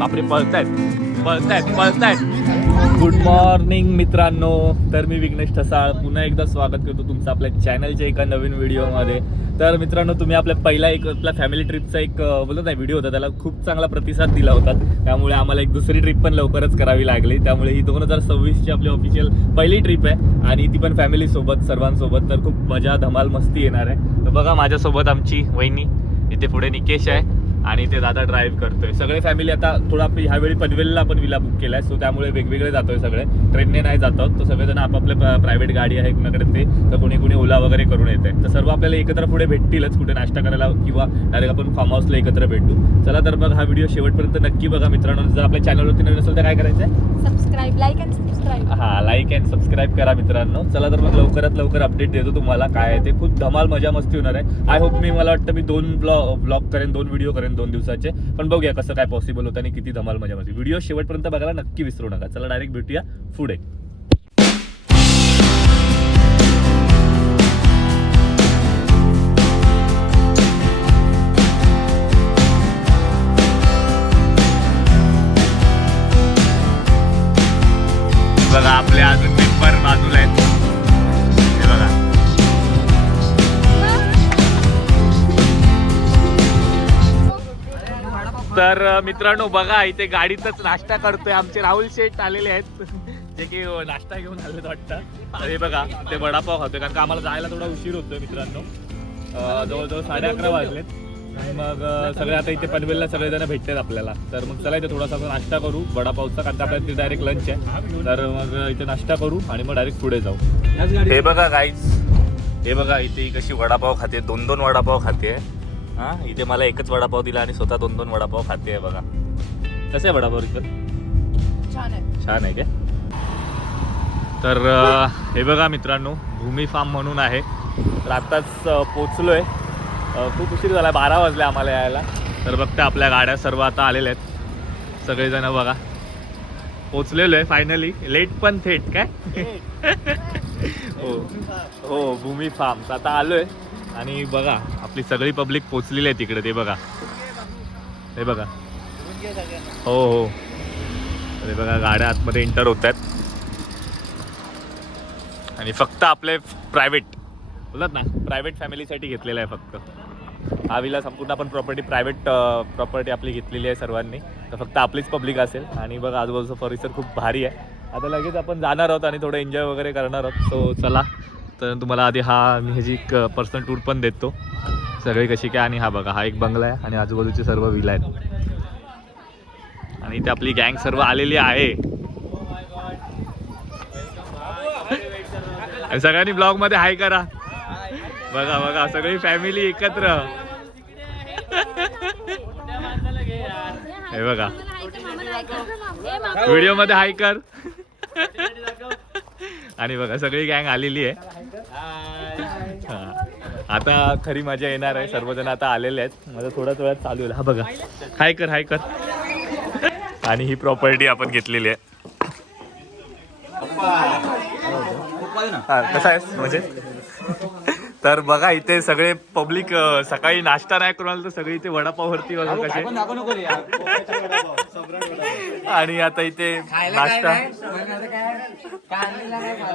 बापरे पळतायत. Good morning मित्रांनो. तर मी विघ्नेश ठसाळ पुन्हा एकदा स्वागत करतो तुमचं आपल्या चॅनलच्या एका नवीन व्हिडिओमध्ये. तर मित्रांनो, तुम्ही आपल्या आपल्या फॅमिली ट्रिपचा एक बोलत नाही व्हिडिओ होता, त्याला खूप चांगला प्रतिसाद दिला होता. त्यामुळे आम्हाला एक दुसरी ट्रिप पण लवकरच करावी लागली. त्यामुळे ही 2026ची आपली ऑफिशियल पहिली ट्रिप आहे आणि ती पण फॅमिलीसोबत सर्वांसोबत. तर खूप मजा धमाल मस्ती येणार आहे. तर बघा माझ्यासोबत आमची वहिनी, इथे पुढे निकेश आहे आणि ते दादा ड्राईव्ह करतोय. सगळे फॅमिली आता थोडा ह्यावेळी पनवेलला आपण विला बुक केलाय, सो त्यामुळे वेगवेगळे जातोय सगळे. ट्रेनने नाही जात आहोत. तर सगळेजण आपापल्या प्रायव्हेट गाडी आहे कुणाकडे ते, तर कोणी ओला वगैरे करून येते. तर सर्व आपल्याला एकत्र पुढे भेटतीलच, कुठे नाश्ता करायला किंवा डायरेक्ट आपण फार्म हाऊसला एकत्र भेटू. चला तर मग हा व्हिडिओ शेवटपर्यंत नक्की बघा मित्रांनो. जर आपल्या चॅनलवरती नवीन असेल तर काय करायचं आहे, सबस्क्राईब, लाईक अँड सबस्क्राईब. हा, लाईक अँड सबस्क्राईब करा मित्रांनो. चला तर मग लवकरात लवकर अपडेट देतो तुम्हाला काय आहे ते. खूप धमाल मजा मस्ती होणार आहे. आय होप मला वाटतं मी 2 ब्लॉग करेन, 2 व्हिडिओ करेन 2 दिवसाचे. पण बघूया कसं काय पॉसिबल होतं आणि किती धमाल मजा मस्ती. व्हिडिओ शेवटपर्यंत बघायला नक्की विसरू नका. चला डायरेक्ट भेटूया पुढे. बघा आपले अजून पेपर बाजूला आहेत, हे बघा. तर मित्रांनो बघा, इथे गाडीतच नाश्ता करतोय. आमचे राहुल शेठ आलेले आहेत, जे की नाश्ता घेऊन आलेत वाटतं. तर हे बघा ते वडापाव खातोय, कारण का आम्हाला जायला थोडा उशीर होतोय मित्रांनो. जवळजवळ 11:30 वाजलेत. आणि मग सगळे आता इथे पनवेलला सगळेजण भेटतात आपल्याला. तर मग चला इथे थोडासा नाश्ता करू वडापावचा, कारण आपल्याला तिथे डायरेक्ट लंच आहे. तर मग इथे नाश्ता करू आणि मग डायरेक्ट पुढे जाऊ. हे बघा गाईज, हे बघा इथे कशी वडापाव खाते, 2-2 वडापाव खाते. हा, इथे मला एकच वडापाव दिला आणि स्वतः 2-2 वडापाव खाते. बघा कसं आहे वडापाव इकडं, छान आहे काय. तर हे बघा मित्रांनो, भूमी फार्म म्हणून आहे. तर आत्ताच पोचलोय. खूप उशीर झाला, 12 वाजले आम्हाला यायला. तर बघता आपल्या गाड्या सर्व आता आलेल्या आहेत. सगळेजण बघा पोचलेलो आहे फायनली. लेट पण थेट काय. हो हो, भूमी फार्म आता आलोय. आणि बघा आपली सगळी पब्लिक पोचलेली आहे तिकडे. ते बघा, हे बघा. हो हो, अरे बघा गाड्या आतमध्ये एंटर होत आहेत. आणि फक्त आपले प्रायव्हेट बोलत ना, प्रायव्हेट फॅमिलीसाठी घेतलेलं आहे फक्त. हा विला संपूर्ण आपण प्रायव्हेट प्रॉपर्टी आपली घेतलेली आहे सर्वांनी. तर फक्त आपलीच पब्लिक असेल. आणि बघा आजूबाजूचा परिसर खूप भारी आहे. आता लगेच आपण जाणार आहोत आणि थोडं एन्जॉय वगैरे करणार आहोत. सो चला, तर तुम्हाला आधी ह्याची एक पर्सनल टूर पण देतो सगळी कशी काय. आणि हा बघा, हा एक बंगला आहे आणि आजूबाजूचे सर्व विला आहेत. आणि इथे आपली गँग सर्व आलेली आहे. आणि सगळ्यांनी ब्लॉग मध्ये हाय करा. बघा बघा सगळी फॅमिली एकत्र. हे बघा व्हिडिओ मध्ये हाय कर. आणि बघा सगळी गँग आलेली आहे. आता खरी मजा येणार आहे. सर्वजण आता आलेले आहेत. माझं थोड्याच वेळात चालू आहे. हा बघा, हाय कर हाय कर. आणि ही प्रॉपर्टी आपण घेतलेली आहे. कसं आहेस म्हणजे. तर बघा इथे सगळे पब्लिक सकाळी नाश्ता नाही करून आलं तर सगळे इथे वडापाववरती वगैरे कसे. आणि आता इथे नाश्ता,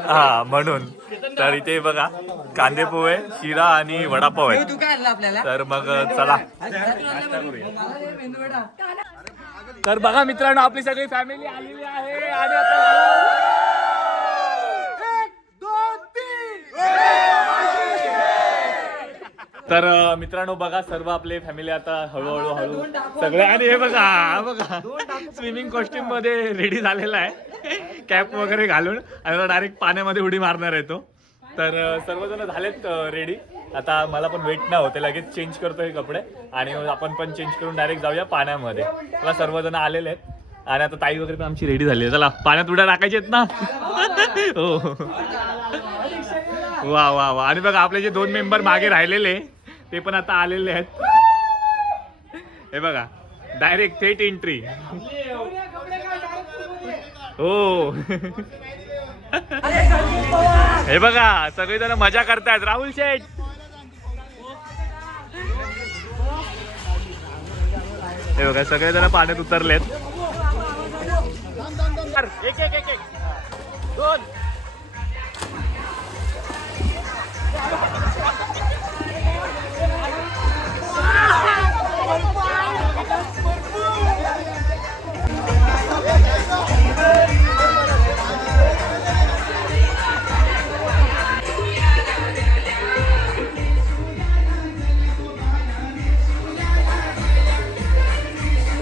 हा म्हणून. तर इथे बघा कांदे पोहे, शिरा आणि वडापाव आहे. तर मग चला. तर बघा मित्रांनो, आपली सगळी फॅमिली आलेली आहे. आणि आता तर मित्रांनो बघा, सर्व आपले फॅमिली आता हळूहळू सगळे. आणि हे बघा बघा स्विमिंग कॉस्ट्युम मध्ये रेडी झालेला आहे, कॅप वगैरे घालून. आणि डायरेक्ट पाण्यामध्ये उडी मारणार आहे तो. तर सर्वजण झालेत रेडी. आता मला पण वेट नाही होते, लगेच चेंज करतो हे कपडे आणि आपण पण चेंज करून डायरेक्ट जाऊया पाण्यामध्ये. मला सर्वजण आलेले आहेत. आणि आता ताई वगैरे पण आमची रेडी झाली आहे. चला पाण्यात उड्या टाकायची आहेत ना. हो वा वा वा. आणि बघा आपले जे 2 मेंबर मागे राहिलेले ते पण आता आलेले आहेत. हे बघा डायरेक्ट थेट एंट्री. हो हे बघा सगळेजण मजा करतायत. राहुल शेठ, हे बघा सगळेजण पाण्यात उतरलेत. एक एक एक एक दोन.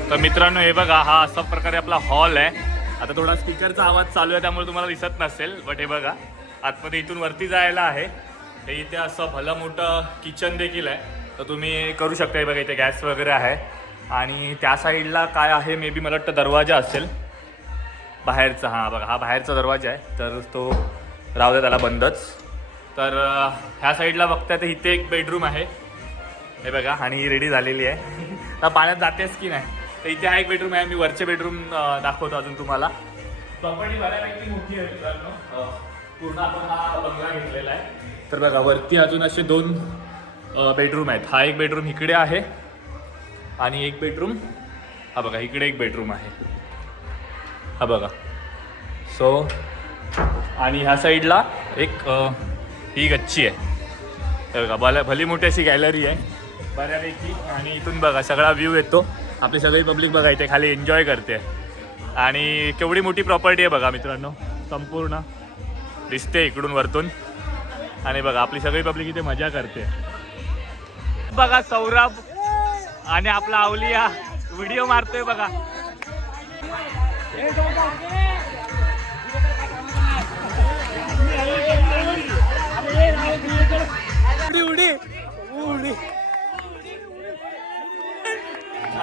तर मित्रांनो हे बघा, हा असा प्रकारे आपला हॉल आहे. आता थोडा स्पीकरचा आवाज चालू आहे त्यामुळे तुम्हाला दिसत नसेल, बट हे बघा आतमध्ये इथून वरती जायला आहे. हे इथे असं भलं मोठं किचन देखील आहे, तर तुम्ही करू शकता. हे बघा इथे गॅस वगैरे आहे आणि त्या साईडला काय आहे, मे बी मला वाटतं दरवाजा असेल बाहेरचा. हां बघा, हा बाहेरचा दरवाजा आहे, तर तो राहू द्या त्याला बंदच. तर ह्या साईडला बघताय तर इथे एक बेडरूम आहे हे बघा, आणि ही रेडी झालेली आहे. तर पाण्यात जातेच की नाही. तर इथे हा एक बेडरूम आहे. मी वरचे बेडरूम दाखवतो अजून तुम्हाला. प्रॉपर्टी बऱ्यापैकी मोठी आहे मित्रांनो. पूर्ण आपण हा बंगला घेतलेला आहे. तर बघा वरती अजून असे 2 बेडरूम आहेत. हा एक बेडरूम इकडे आहे आणि एक बेडरूम हा बघा इकडे एक बेडरूम आहे हा बघा. सो आणि ह्या साईडला एक ही गच्ची आहे हे बघा. भली मोठी अशी गॅलरी आहे बऱ्यापैकी. आणि इथून बघा सगळा व्ह्यू येतो. आपली सगळी पब्लिक बघा इथे खाली एन्जॉय करते. आणि केवढी मोठी प्रॉपर्टी आहे बघा मित्रांनो, संपूर्ण दिसते इकडून वरतून. आणि बघा आपली सगळी पब्लिक इथे मजा करते. बघा सौरभ आणि आपला अवलिया व्हिडिओ मारतोय बघा.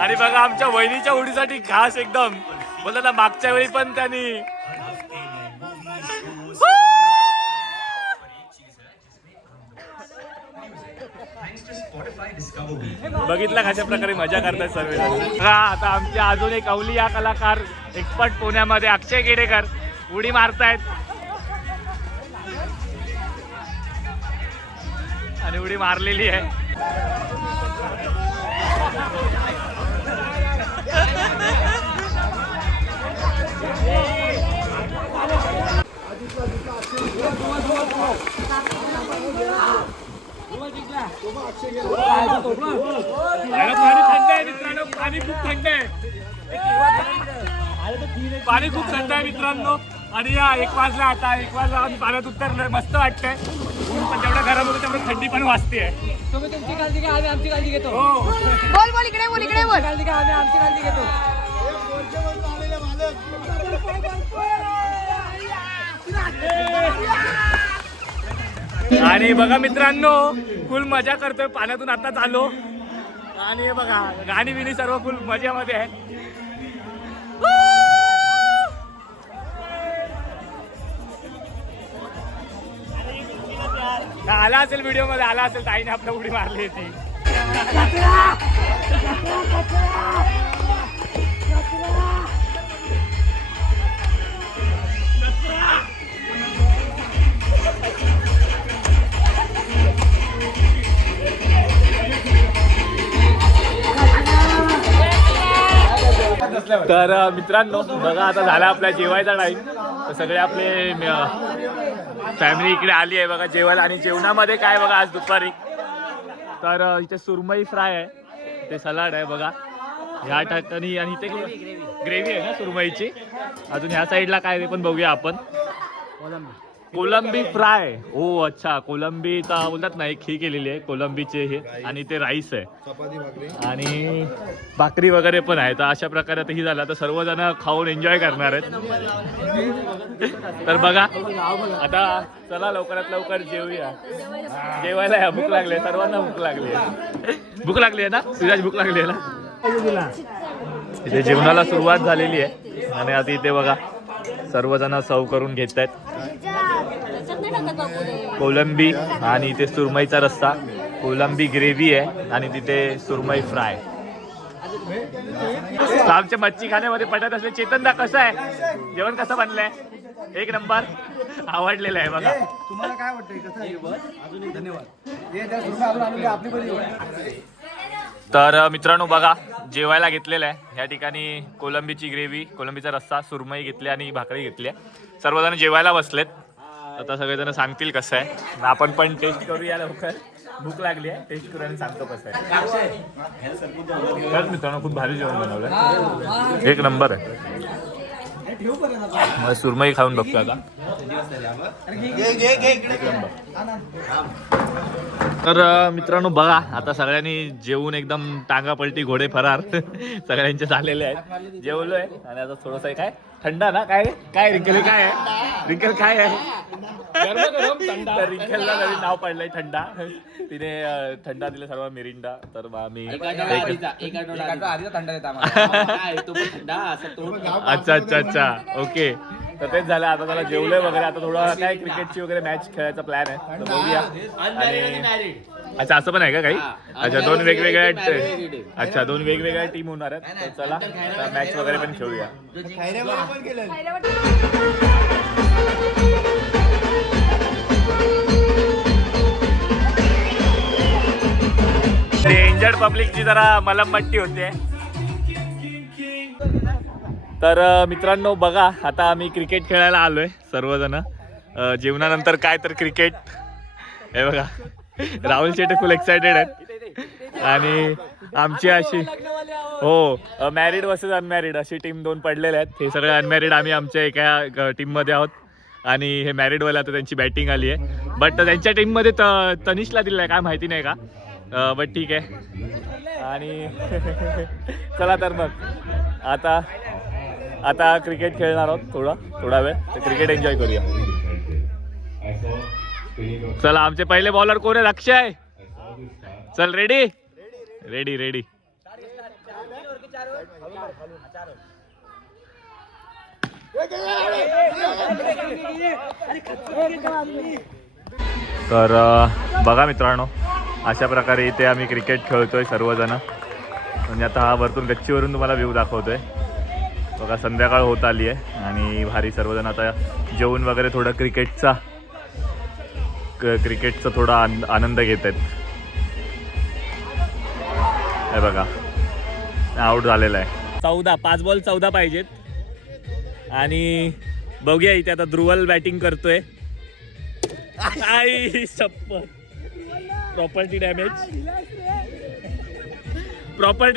आणि बघा आमच्या वहिनीच्या उडीसाठी खास एकदम बोलतात ना, मागच्या वेळी पण त्यांनी बघितलं कशा प्रकारे मजा करतात सर्व. आता आमचे अजून एक अवलिया कलाकार एक्सपर्ट पुण्यामध्ये अक्षय केडेकर उडी मारतायत आणि उडी मारलेली आहे. पाणी खूप थंड आहे. पाणी खूप थंड आहे मित्रांनो. आणि या 1 वाजला, आता 1 वाजला आम्ही पाण्यात उतरलोय. मस्त वाटतंय. ऊन पण तेवढ्या गरम होतं तेवढं थंडी पण वाजते. तुम्ही तुमची काळजी घ्या, आम्ही आमची काळजी घेतो. बोल बोल इकडे बोल इकडे बोल. काळजी घ्या, आम्ही आमची काळजी घेतो. आणि बघा मित्रांनो फुल मजा करतोय. पाण्यातून आताच आलो आणि हे बघा गाणी बिणी सर्व फुल मजेमध्ये आहे. आला असेल व्हिडिओ मध्ये, आला असेल ताईने आपल्या उडी मारली होती. तर मित्रांनो बघा आता झाला आपला जेवायचा टाईम. तर सगळे आपले फॅमिली इकडे आली आहे बघा जेवायला. आणि जेवणामध्ये काय बघा आज दुपारी तर इथे सुरमई फ्राय आहे, ते सलाड आहे बघा ह्या ठिकाणी. आणि इथे ग्रेव्ही आहे ना सुरमईची. अजून ह्या साईडला काय ते पण बघूया आपण. कोलंबी फ्राय. ओ अच्छा, कोलंबीचा बोलतात ना एक ही केलेली आहे कोलंबीचे हे. आणि ते राईस आहे आणि भाकरी वगैरे पण आहे. तर अशा प्रकारे आता ही झाला तर सर्वजण खाऊन एन्जॉय करणार आहेत. तर बघा आता चला लवकरात लवकर जेवूया. जेवायला या, भूक लागली आहे सर्वांना. भूक लागली आहे, भूक लागली आहे ना सिराज, भूक लागली आहे ना. इथे जेवणाला सुरुवात झालेली आहे आणि आता इथे बघा सर्वजण सर्व करून घेत आहेत. कोलंबी आणि इथे सुरमईचा रस्सा, कोलंबी ग्रेव्ही आहे आणि तिथे सुरमई फ्राय. आमच्या मच्छी खाण्यामध्ये पटत असले. चेतन दा कसं आहे जेवण, कसं बनलंय? 1 नंबर, आवडलेलं आहे बघा. तुम्हाला काय वाटतंय कसं आहे? धन्यवाद. तर मित्रांनो बघा जेवायला घेतलेलं आहे. ह्या ठिकाणी कोलंबीची ग्रेव्ही, कोलंबीचा रस्सा, सुरमई घेतली आणि भाकरी घेतली आहे. सर्वजण जेवायला बसलेत. आता सगळेजण सांगतील कसं आहे. आपण पण टेस्ट करूया लवकर. भूक लागली आहे, टेस्ट करू आणि सांगतो कसं आहे. खरंच मित्रांनो खूप भारी जेवण बनवलं, एक नंबर आहे. मला सुरमई खाऊन बघतो आता. तर मित्रांनो बघा, आता सगळ्यांनी जेवून एकदम टांगा पलटी घोडे फरार सगळ्यांचे झालेले आहेत. जेवलोय आणि आता थोडंसं काय थंडा ना, काय काय रिंकल, काय आहे रिंकल, काय आहे तर रिंकलला नवीन नाव पडलंय थंडा. तिने थंडा दिला सर्व मिरिंडा. तर मी अच्छा अच्छा अच्छा ओके. तर तेच झालं. आता त्याला जेवलंय वगैरे. आता थोडं काय क्रिकेटची वगैरे मॅच खेळायचा प्लॅन आहे, तर बघूया. आणि अच्छा असं पण आहे का काही? अच्छा दोन वेगवेगळ्या, अच्छा दोन वेगवेगळ्या टीम होणार आहेत. तर चला मॅच वगैरे पण खेळूया. इंजर्ड पब्लिकची जरा मलमपट्टी होते. तर मित्रांनो बघा, आता आम्ही क्रिकेट खेळायला आलोय सर्वजण. जेवणानंतर काय तर क्रिकेट. हे बघा राहुल शेट्टी फुल एक्सायटेड आहेत. आणि आमची अशी हो मॅरिड वर्सेस अनमॅरिड अशी टीम दोन पडलेले आहेत. हे सगळे अनमॅरिड, आम्ही आमच्या एका टीममध्ये आहोत. आणि हे मॅरिडवाले आता त्यांची बॅटिंग आली आहे. बट त्यांच्या टीममध्ये तनिषला दिलं आहे, काय माहिती नाही का. बट ठीक आहे. आणि चला तर मग आता क्रिकेट खेळणार आहोत थोडा वेळ. तर क्रिकेट एन्जॉय करूया. चला आमचे पहिले बॉलर कोण आहे? अक्षय. चल रेडी रेडी रेडी. तर बघा मित्रांनो, अशा प्रकारे इथे आम्ही क्रिकेट खेळतोय सर्वजण. म्हणजे आता हा वरतून गच्चीवरून तुम्हाला व्ह्यू दाखवतोय. बघा संध्याकाळ होत आली आहे आणि भारी सर्वजण आता जेवून वगैरे थोडं क्रिकेटचा थोडा आनंद घेत आहेत. हे बघा आऊट झालेला आहे. 14 5 बॉल 14 पाहिजेत. आणि बघूया इथे आता ध्रुवल बॅटिंग करतोय. आई शप्पथ, प्रॉपर्टी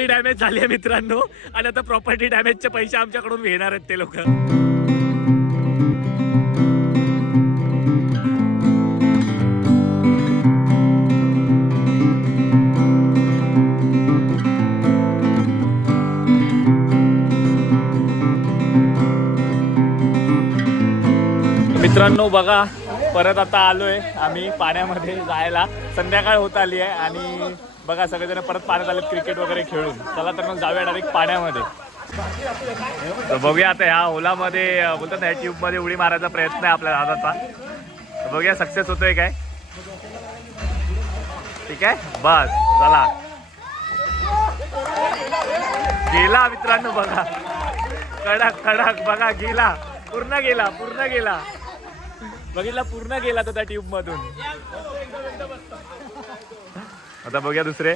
डॅमेज झाली आहे मित्रांनो. आणि आता प्रॉपर्टी डॅमेजचे पैसे आमच्याकडून घेणार आहेत ते लोक. मित्रांनो बघा, परत आता आलोय आम्ही पाण्यामध्ये जायला. संध्याकाळ होत आली आहे आणि बघा सगळेजण परत पाण्यात आलेत क्रिकेट वगैरे खेळून. चला तर मग जाऊया डायरेक्ट पाण्यामध्ये. तर बघूया आता ह्या होलामध्ये बोलतात ना, ह्या ट्यूबमध्ये उडी मारायचा प्रयत्न आहे आपल्या दादाचा. तर बघूया सक्सेस होतोय काय. ठीक आहे बस चला. गेला मित्रांनो बघा, कडक कडक बघा, गेला पूर्ण गेला बघितला, पूर्ण गेला तो त्या ट्यूब मधून. आता बघूया दुसरे.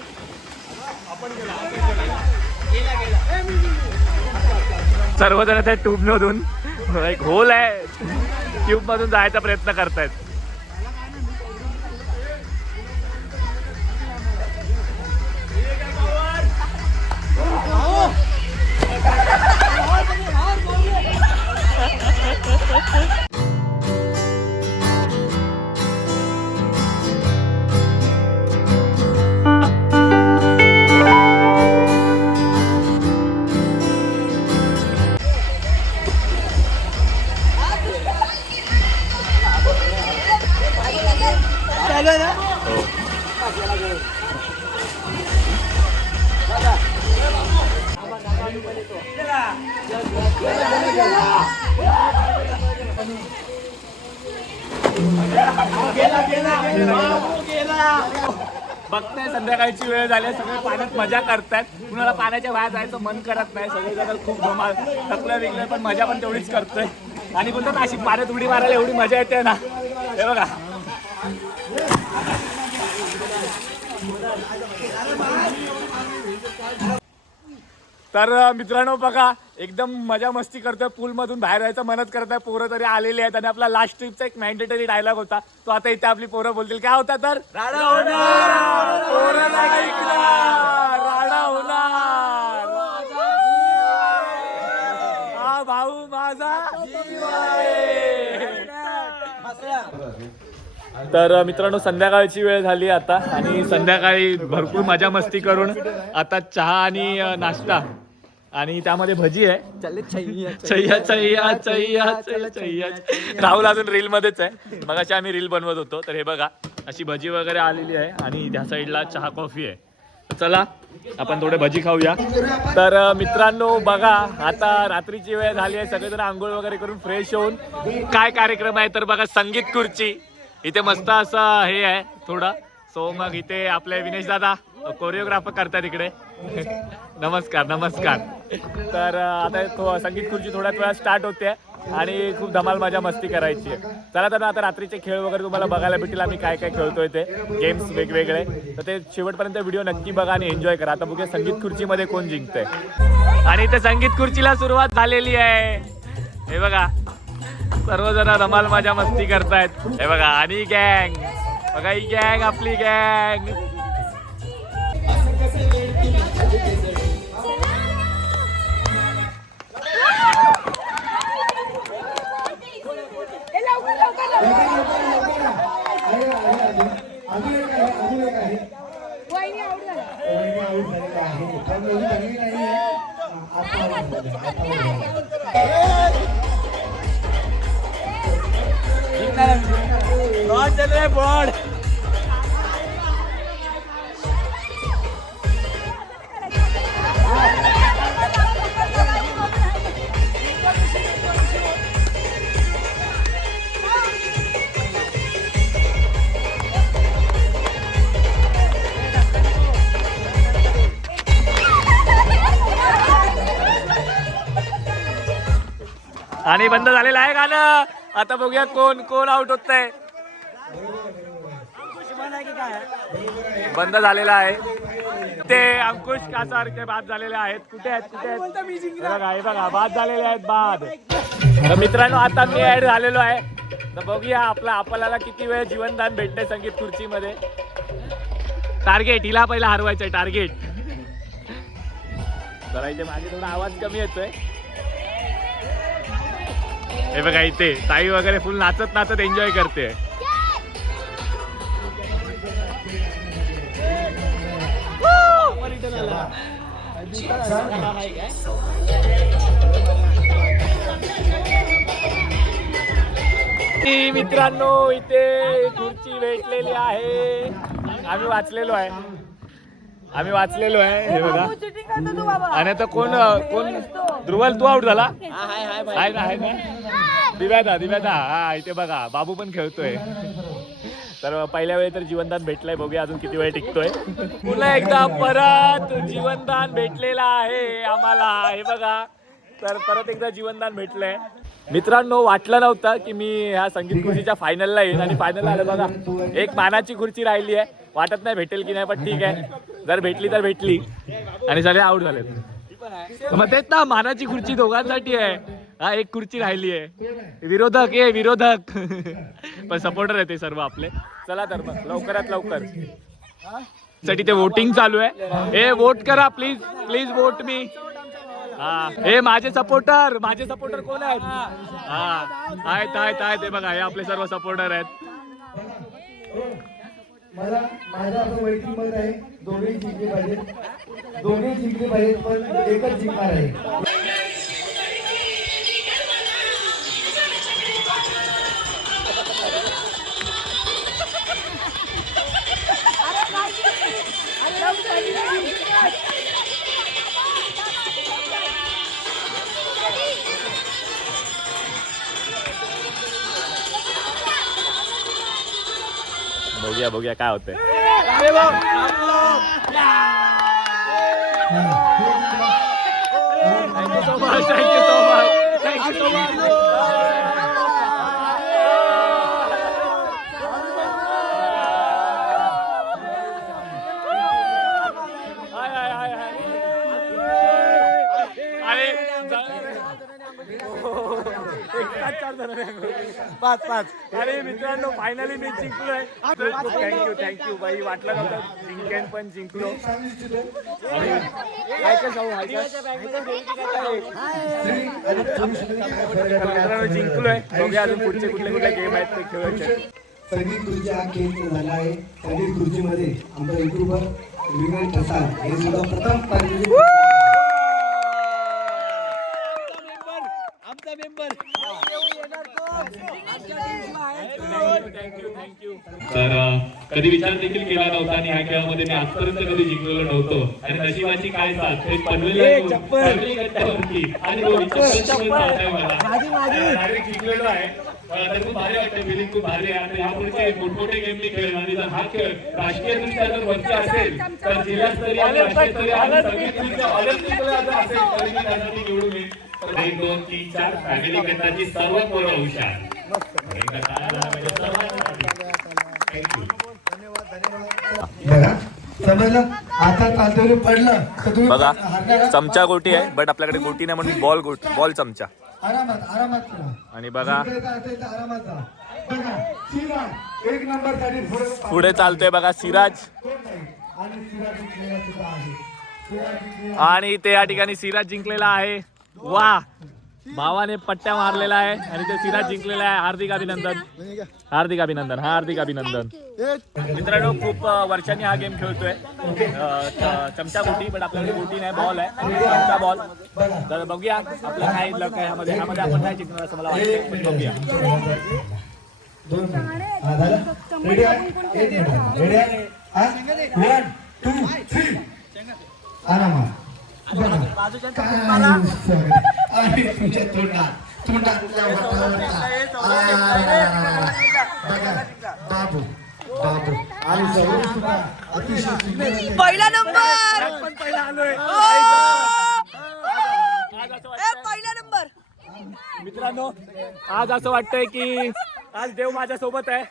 सर्वजण त्या ट्यूब मधून, एक होल आहे ट्यूब मधून जायचा प्रयत्न करतायत. बघताय संध्याकाळची वेळ झाली, सगळे पाण्यात मजा करतात. कुणाला पाण्याच्या बाहेर जायचं मन करत नाही. सगळे जण खूप धमाल थकलं विकलं, पण मजा पण तेवढीच करतोय. आणि बोलतात अशी पाण्यात उडी मारायला एवढी मजा येते ना. हे बघा तर मित्रांनो बघा एकदम मजा मस्ती करतोय पूल मधून बाहेर यायचं मनच करत आहे. पोरं तरी आलेली आहेत आणि आपला लास्ट ट्रिपचा एक मॅन्डेटरी डायलॉग होता तो आता इथे आपली पोरं बोलतील. काय होता तर राडा होणार. हा भाऊ माझा जीव आहे. तर मित्रांनो संध्याकाळची वेळ झाली आता आणि संध्याकाळी भरपूर मजा मस्ती करून आता चहा आणि नाश्ता आणि त्यामध्ये भजी आहे. चैया चैया चैया चैया. राहुल अजून रील मध्येच आहे. मगाशी आम्ही रील बनवत होतो. तर हे बघा अशी भजी वगैरे आलेली आहे आणि त्या साईडला चहा कॉफी आहे. चला आपण थोडे भजी खाऊया. तर मित्रांनो बघा आता रात्रीची वेळ झाली आहे. सगळेजण आंघोळ वगैरे करून फ्रेश होऊन काय कार्यक्रम आहे तर बघा संगीत खुर्ची इथे मस्त असं हे आहे थोडं. सो मग इथे आपले विनेश दादा कोरिओग्राफर करतात इकडे. नमस्कार नमस्कार. तर आता संगीत खुर्ची थोड्याच वेळा स्टार्ट होते आणि खूप धमाल मजा मस्ती करायची आहे. चला तर आता रात्रीचे खेळ वगैरे तुम्हाला बघायला भेटेल. आम्ही काय काय खेळतोय ते गेम्स वेगवेगळे. तर ते शेवटपर्यंत व्हिडिओ नक्की बघा आणि एन्जॉय करा. आता बघूया संगीत खुर्चीमध्ये कोण जिंकतंय. आणि इथे संगीत खुर्चीला सुरुवात झालेली आहे. हे बघा सर्वजण धमाल मजा मस्ती करतायत. हे बघा आणि गँग बघा ही गँग आपली गँग. आणि बंद झालेलं आहे गाणं. आता बघूया कोण कोण आउट होत आहे. बंद झालेला आहे. ते अंकुश कासारखे बाद झालेले आहेत. कुठे आहेत कुठे आहेत बघा हे बघा बाद झालेले आहेत बाद. तर मित्रांनो आता मी ऍड झालेलो आहे. तर बघूया आपल्याला किती वेळ जीवनदान भेटतंय संगीत खुर्चीमध्ये. टार्गेट हिला पहिला हरवायचंय टार्गेट. जरा इथे मागे थोडा आवाज कमी येतोय. हे बघा इथे ताई वगैरे फुल नाचत नाचत एन्जॉय करते. मित्रांनो इथे खुर्ची भेटलेली आहे. आम्ही वाचलेलो आहे. हे बघा. आणि आता कोण ध्रुवल तू आउट झाला आहे ना दिव्यादा हा इथे बघा बाबू पण खेळतोय. तर पहिल्या वेळी तर जीवनदान भेटलंय. बघूया अजून किती वेळ टिकतोय. पुन्हा एकदा परत जीवनदान भेटलेलं आहे आम्हाला. हे बघा तर परत एकदा जीवनदान भेटलंय. मित्रांनो वाटलं नव्हतं की मी ह्या संगीत खुर्चीच्या फायनलला येईन आणि फायनलला आलं बघा. एक मानाची खुर्ची राहिली आहे. वाटत नाही भेटेल की नाही पण ठीक आहे. जर भेटली तर भेटली. आणि सगळे आउट झालेत. मग तेच ना मानाची खुर्ची दोघांसाठी आहे. हा एक खुर्ची राहिली आहे. विरोधक पण सपोर्टर आहे ते सर्व आपले. चला तर मग लवकरात लवकर साठी ते वोटिंग चालू आहे. हे वोट करा प्लीज प्लीज वोट मी. हा हे माझे सपोर्टर कोण आहेत. हा आहेत ते बघा हे आपले सर्व सपोर्टर आहेत. मला माझा असं वैयक्तिक मत आहे दोघेही जिंकले पाहिजेत पण एकच जिंकणार आहे. बघूया काय होतंय. Thank you so much. 5 अरे मित्रांनो फायनली मी जिंकलोय. थँक्यू बाई. वाटलं नव्हतं जिंकेन पण जिंकलो. मित्रांनो जिंकलोय. बघूया अजून पुढचे कुठले कुठले गेम आहेत ते खेळायचे. संगीत खुर्ची हा खेळ झाला आहे. संगीत खुर्चीमध्ये आमचा युट्यूबर विनय प्रसाद हे सुद्धा प्रथम आमचा मेंबर तर कधी विचार देखील केला नव्हता आणि ह्या खेळामध्ये मी आजपर्यंत कधी जिंकलेलो नव्हतो आणि नशिबाची काय साथ हे पनवेल गट्ट्यावरती आणि डायरेक्ट जिंकलेलो आहे. तर खूप भारी वाटतं. फिलिंग खूप भारी आहे. आणि यापुढचे मोठमोठे गेम मी खेळेन आणि जर हा खेळ राष्ट्रीयदृष्ट्या जर वरती असेल तर जिल्हास्तरीय आणि राष्ट्रीयस्तरीय आणि संगीत ऑलिम्पिकला जर असेल तरी मी त्यासाठी निवडून येईन. 1 2 3 4 फॅमिली गटाची सर्व पोरं हुशार. बघा समजलं. आता तांदूळ पडलं तर तुम्ही बघा हारणार. चमचा गोटी आहे बट आपल्याकडे गोटी नाही म्हणून बॉल चमचा. आरामात खेळा. आणि बघा जिंकायचं असेल तर आरामात जा. बघा सिराज 1 नंबरसाठी पुढे चालतोय बघा सिराज. आणि सिराज जिंकलेला सुद्धा आहे. सिराज जिंकलेला आणि ते या ठिकाणी सिराज जिंकलेला आहे. वा भावाने पट्ट्या मारलेला आहे आणि ते सिराज जिंकलेला आहे. हार्दिक अभिनंदन. हार्दिक अभिनंदन. मित्रांनो खूप वर्षांनी हा गेम खेळतोय. चमचा गोटी बट आपल्याकडे गोटी नाही बॉल आहे. चमचा बॉल. तर बघूया आपलं काय लक आहे ह्यामध्ये आपण काय जिंकणार असं मला वाटतं. पण बघूया. 2 मिनिट. हा झालं. रेडी आहे. 1 मिनिट. रेडी आहे. 1 2 3 आरामात. आणि तुझ्या तोंडात बाबू आणि सौरभ सुद्धा अतिशय पहिला नंबर. पहिला नंबर. मित्रांनो आज असं वाटतंय की आज देव माझ्या सोबत आहे.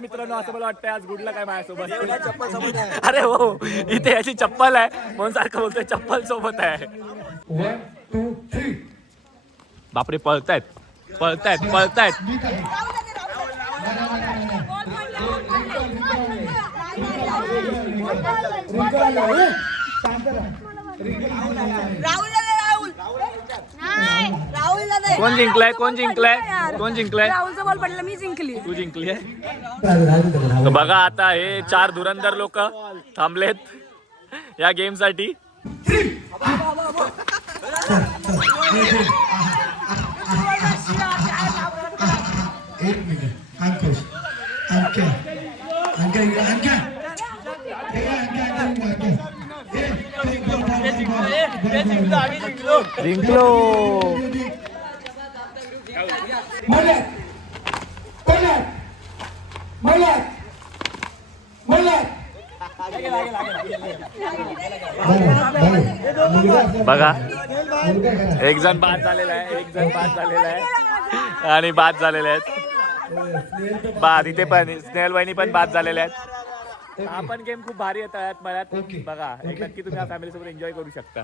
मित्रांनो असं मला वाटतंय आज गुडला काय माझ्यासोबत. अरे हो इथे याची चप्पल आहे म्हणून सारखं बोलतोय चप्पल सोबत आहे. 1 2 3 बापरे पळतायत. कोण जिंकलाय? राहुलचा बॉल पडला मी जिंकली. तू जिंकली आहे. बघा आता हे 4 धुरंधर लोक थांबलेत या गेम साठी. एक मिनिट. अंकुश जिंकलो. बघा एक जण बाद झालेला आहे आणि बाद झालेले आहेत. बाद इथे पण स्नेहल वहिनी पण बाद झालेल्या आहेत. हा पण गेम खूप भारी येतात मनात. बघा एक नक्की तुम्ही फॅमिली सोबत एन्जॉय करू शकता.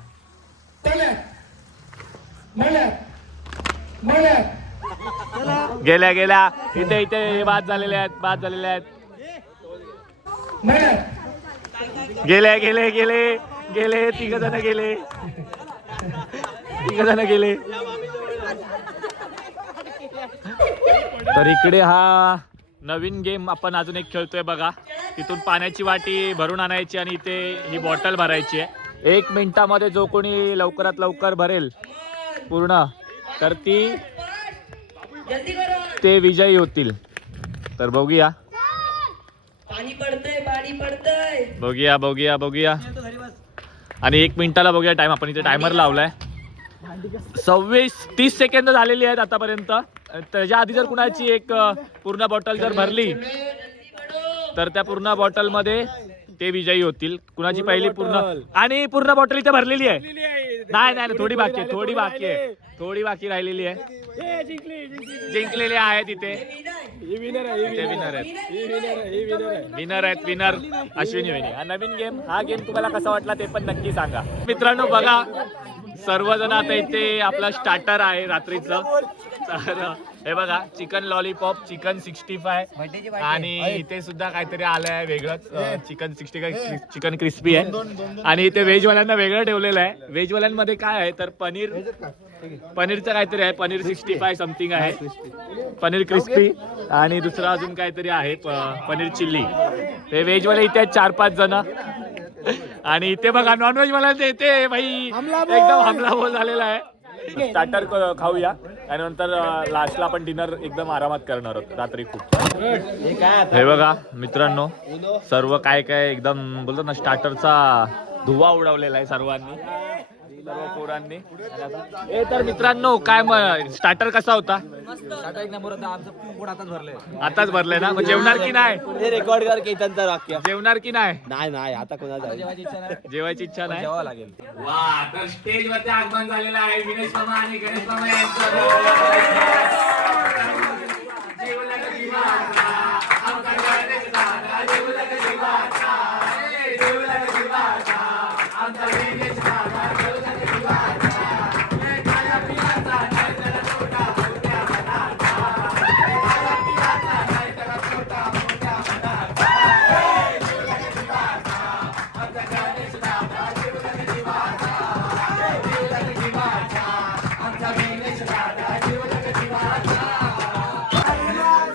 गेल्या इथे बाद झालेले आहेत. गेले 3 जण गेले. तर इकडे हा नवीन गेम आपण अजून एक खेळतोय बघा. तिथून पाण्याची वाटी भरून आणायची आणि इथे ही बॉटल भरायची आहे. 1 मिनिटामध्ये जो कोणी लवकरात लवकर भरेल पूर्ण तर ते विजयी होतील. तर बघूया. आणि 1 मिनिटाला बघूया टाइम. आपण इथे टायमर लावलाय. 30 सेकंद झालेली आहेत आतापर्यंत. त्याच्या आधी जर कुणाची एक पूर्ण बॉटल जर भरली तर त्या पूर्ण बॉटल मध्ये ते विजयी होतील. कुणाची पहिली पूर्ण बॉटल इथे भरलेली आहे. नाही थोडी बाकी राहिलेली आहे. जिंकलेले आहेत इथे. विनर अश्विनी वहिनी. हा नवीन गेम. हा गेम तुम्हाला कसा वाटला ते पण नक्की सांगा. मित्रांनो बघा सर्वजण आता इथे आपला स्टार्टर आहे रात्रीचं तर हे बघा चिकन लॉलीपॉप, चिकन 65 आणि इथे सुद्धा काहीतरी आलंय वेगळंच चिकन 65 चिकन क्रिस्पी आहे. आणि इथे व्हेजवाल्यांना वेगळं ठेवलेलं आहे. व्हेजवाल्यांमध्ये काय आहे तर पनीरचं काहीतरी आहे, पनीर 65 समथिंग आहे, पनीर क्रिस्पी आणि दुसरं अजून काहीतरी आहे पनीर चिल्ली. ते व्हेजवाले इथे आहेत 4-5 जण. आणि इथे बघा नॉनव्हेज मला येते भाई एकदम हमलाबोल झालेला आहे. स्टार्टर खाऊया आणि नंतर लास्टला आपण डिनर एकदम आरामात करणार आहोत रात्री खूप. हे बघा मित्रांनो सर्व काय काय एकदम बोलतो ना स्टार्टरचा धुवा उडवलेला आहे सर्वांनी, सर्व पोरांनी. हे तर मित्रांनो काय स्टार्टर कसा होता? एक नंबर होता. आमचं पोट आताच भरलंय. आताच भरलंय ना? मग जेवणार की नाही? रेकॉर्ड कर केतनचं वाक्य. जेवणार की नाही? नाही आता कोणाला जेवायची इच्छा नाही. जेवावं लागेल. वा तर स्टेज वरती आगमन झालेलं आहे विनेश मामा आणि गणेश मामा यांचं.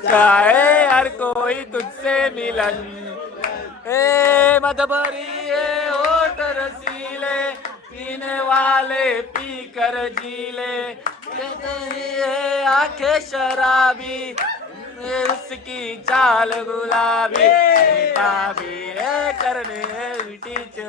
चाहे हर कोई तुझसे मिलन, ए मदबरी होठ रसीले, पीने वाले पी कर जीले, आंखें शराबी, उसकी चाल गुलाबी, पापी करने टीच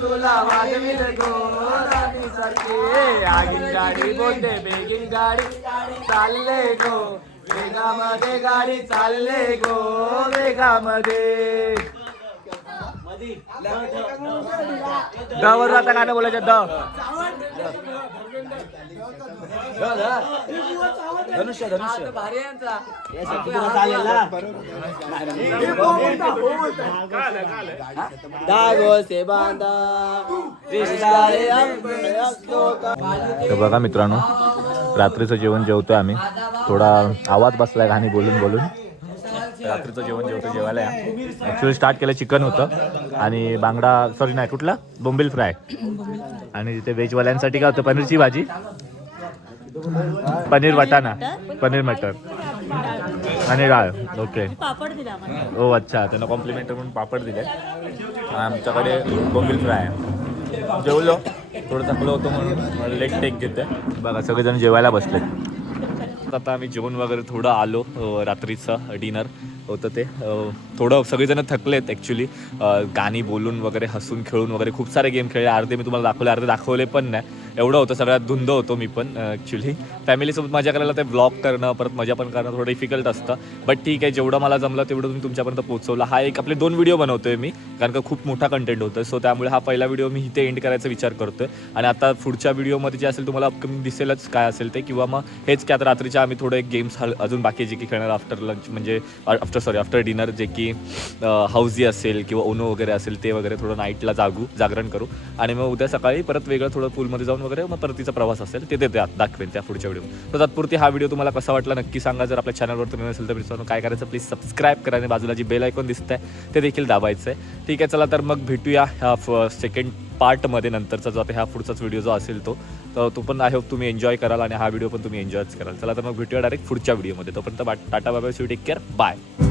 तुला वाजविल गो राणी सारखी, आगीन गाडी बोलते बेगीन गाडी चालले गो, वेगामध्ये गाडी चालले गो, वेगामध्ये. वर आता गाणं बोलायचं धनुष्य बघा मित्रांनो रात्रीचं जेवण जेवतोय आम्ही. थोडा आवाज बसलाय गाणी बोलून बोलून. रात्रीचं जेवण जेवायला ॲक्च्युली स्टार्ट केलं चिकन होतं आणि बांगडा सॉरी नाही कुठला बोंबील फ्राय आणि तिथे व्हेजवाल्यांसाठी काय होतं पनीरची भाजी, पनीर वाटाणा, पनीर मटर आणि डाळ. ओके हो अच्छा त्यांना कॉम्प्लिमेंटरी म्हणून पापड दिले. आमच्याकडे बोंबील फ्राय आहे. जेवलो थोडं थकलो होतो म्हणून लेट टेक घेते. बघा सगळेजण जेवायला बसले. आता आम्ही जेवण वगैरे थोडं आलो. रात्रीचं डिनर होतं ते थोडं सगळेजण थकलेत ॲक्च्युली. गाणी बोलून वगैरे हसून खेळून वगैरे खूप सारे गेम खेळले. अर्धे मी तुम्हाला दाखवले अर्धे दाखवले पण नाही. एवढं होतं सगळ्यात धुंद होतो मी पण ॲक्च्युली. फॅमिलीसोबत मजा करायला ते व्लॉग करणं परत मजा पण करणं थोडं डिफिकल्ट असतं. बट ठीक आहे जेवढं मला जमलं तेवढं तुम्ही तुमच्यापर्यंत पोहोचवलं. हा एक आपले 2 व्हिडिओ बनवतोय मी कारण का खूप मोठा कंटेंट होतं. सो त्यामुळे हा पहिला व्हिडिओ मी इथे एंड करायचा विचार करतोय. आणि आता पुढच्या व्हिडिओमध्ये जे असेल तुम्हाला अपकमिंग दिसेलच काय असेल ते, किंवा मग हेच की आता रात्रीच्या आम्ही थोडे गेम्स अजून बाकी जे की खेळणार आफ्टर लंच म्हणजे आफ्टर डिनर जे की हाऊजी असेल किंवा ओनो वगैरे असेल ते वगैरे थोडं नाईटला जागरण करू. आणि मग उद्या सकाळी परत वेगळं थोडं पूलमध्ये जाऊन वगैरे मग परतीचा प्रवास असेल ते दाखवेन त्या पुढच्या व्हिडिओ. तर तात्पुरती हा व्हिडिओ तुम्हाला कसा वाटला नक्की सांगा. जर आपल्या चॅनलवर तुम्ही नसेल तर मित्रांनो काय करायचं प्लीज सबस्क्राईब करा आणि बाजूला जी बेल आयकॉन दिसतंय ते देखील दाबायचं आहे. ठीक आहे चला तर मग भेटूया ह्या सेकंड पार्टमध्ये नंतरचा जो आता ह्या पुढचाच व्हिडिओ जो असेल तो पण आय होप तुम्ही एन्जॉय कराल आणि हा व्हिडिओ पण तुम्ही एन्जॉयच कराल. चला तर मग भेटूया डायरेक्ट पुढच्या व्हिडिओमध्ये. तोपर्यंत टाटा bye bye, take care, bye.